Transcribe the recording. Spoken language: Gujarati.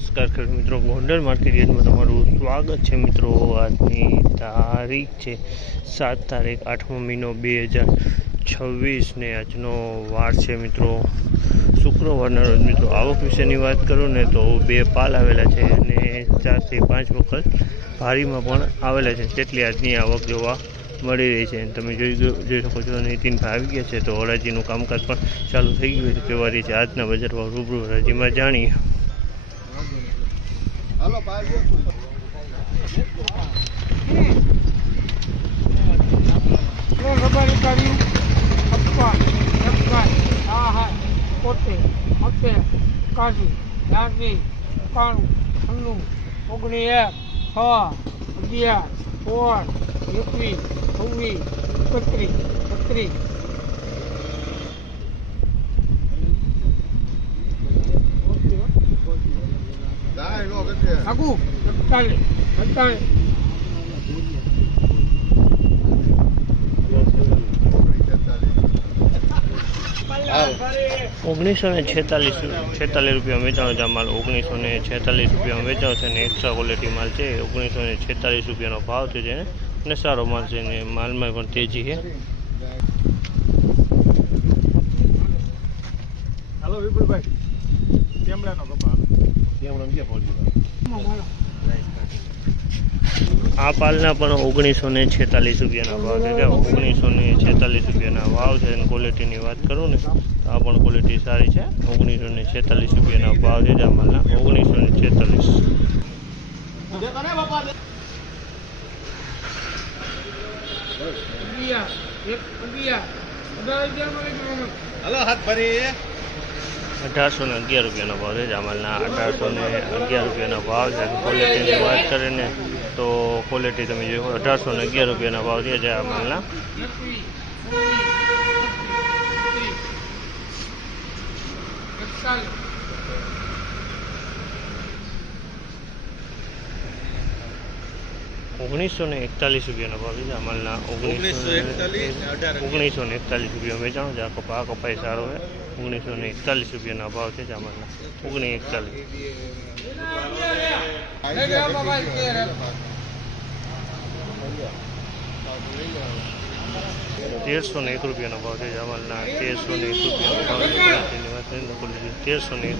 નમસ્કાર ખેડૂત મિત્રો, ગોંડલ માર્કેટ યાર્ડમાં તમારું સ્વાગત છે મિત્રો। આજની તારીખ છે 7 તારીખ 8મો મહિનો 2026 ને આજનો વાર છે મિત્રો શુક્રવારના રોજ। મિત્રો આવક વિશેની વાત કરું ને તો 2 પાલ આવેલા છે અને 4 થી 5 વખત ભારીમાં પણ આવેલા છે, તેટલી આજની આવક જોવા મળી રહી છે। તમે જોઈ શકો છો નીતિનભાઈ આવી ગયા છે તો હરાજીનું કામકાજ પણ ચાલુ થઈ ગયું છે। કેવા રહી છે આજના બજાર ભાવ રૂબરૂ હરાજીમાં જાણીએ। ₹1946 વેચાણો છે માલ। ₹1946 વેચાણો છે ને એક્સ્ટ્રા ક્વોલિટી માલ છે। ₹1946 ભાવ છે અને સારો માલ છે ને માલમાં પણ તેજી છે। હાલો વિપુલભાઈ, કેમડાનો કપા કેમડા કે પહોંચી આ પાલના પણ ₹1946 ભાવ છે। ₹1946 ભાવ છે અને ક્વોલિટીની વાત કરું ને તો આ પણ ક્વોલિટી સારી છે। ₹1946 ભાવ છે આ માલના। 1946 હાલો હાથ ભરી ₹1811 ભાવ છે આ માલના। ₹1811 ભાવ છે। ક્વોલિટીની વાત કરીએ ને તો ક્વોલિટી તમે જોયો ₹1811 ભાવ છે આ માલના। ₹1941 ભાવ છે આ માલના। ₹1941 વેચાણો છે। આ કપાઈ સારો છે। ₹1941 ભાવ છે આ માલના। 1301 ભાવ છે આ માલના। 1301 ભાવ છે। 1301